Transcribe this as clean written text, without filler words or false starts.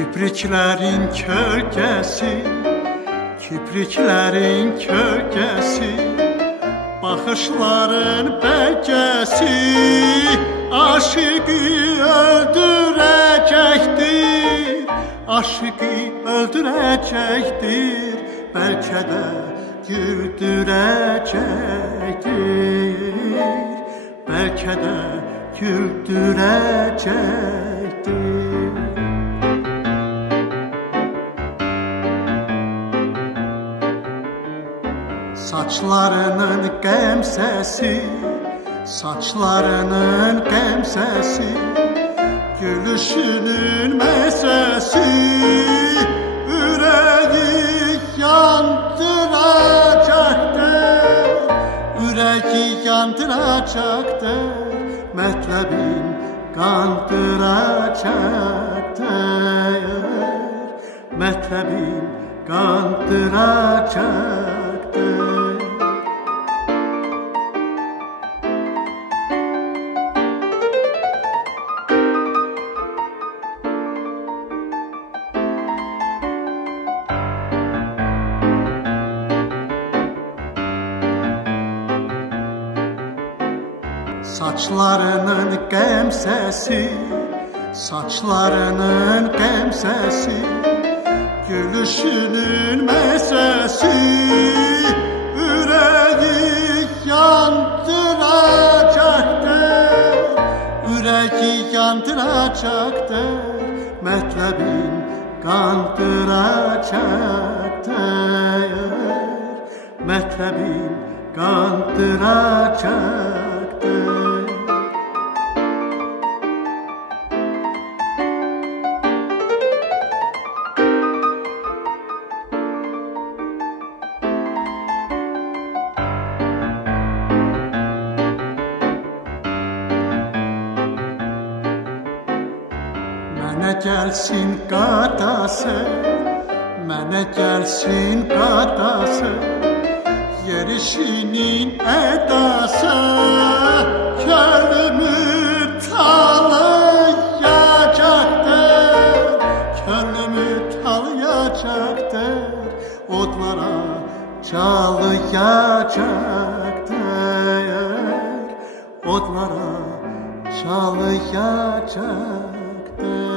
Kipriklerin kölgesi, kipriklerin kölgesi, bakışların belgesi, aşıkı öldürecektir, aşıkı öldürecektir, belki de güldürecektir, belki de güldürecektir. Saçlarının qəmsəsi, saçlarının qəmsəsi, gülüşünün məsəsi, ürəyi yandıracaqdır, ürəyi yandıracaqdır, mətləbin qandıracaqdır, mətləbin qandıracaqdır. Saçlarının qəmsəsi, saçlarının qəmsəsi, gülüşünün məsəsi, ürəyi yandıracaqdır, ürəyi yandıracaqdır, mətləbin qandıracaqdır, mətləbin qandıracaqdır. Mənə gəlsin qadası, mənə gəlsin qadası, yerişinin ədası, könlümü talayacaqdır, könlümü talayacaqdır, odlara çalıyacaqdır, odlara çalıyacaqdır.